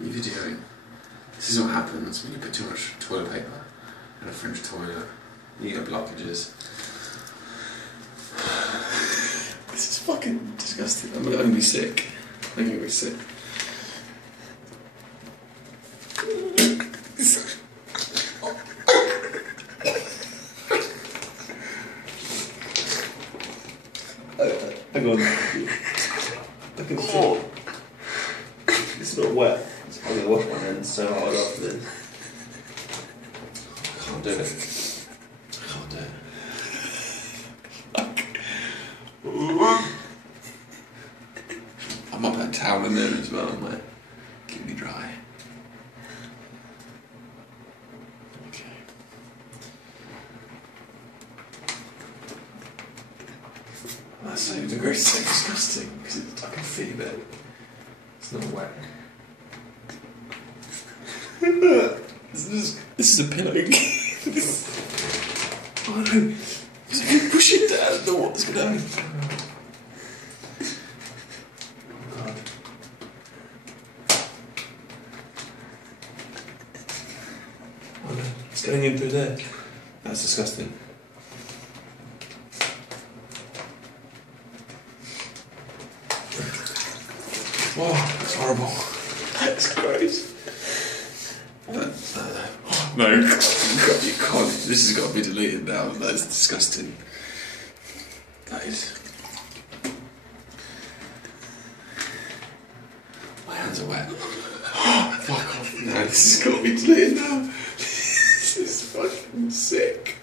You're videoing. This is what happens when you put too much toilet paper in a French toilet. You get blockages. This is fucking disgusting. I'm gonna be sick. I'm gonna be sick. Hang on. I can see. It's not wet. I'm going to wash my hands so hard after this. I can't do it. I can't do it. I might put a towel in there as well, mate. Keep me dry. Okay. That's so disgusting because I can feel it. It's not wet. This is a pillow. Oh no! You push it down. The what's going on? Oh God! Oh no! It's going in through there. That's disgusting. Whoa, that's horrible. That's gross. No, you can't. This has got to be deleted now. That's disgusting. That is. My hands are wet. Fuck off. No, this has got to be deleted now. This is fucking sick.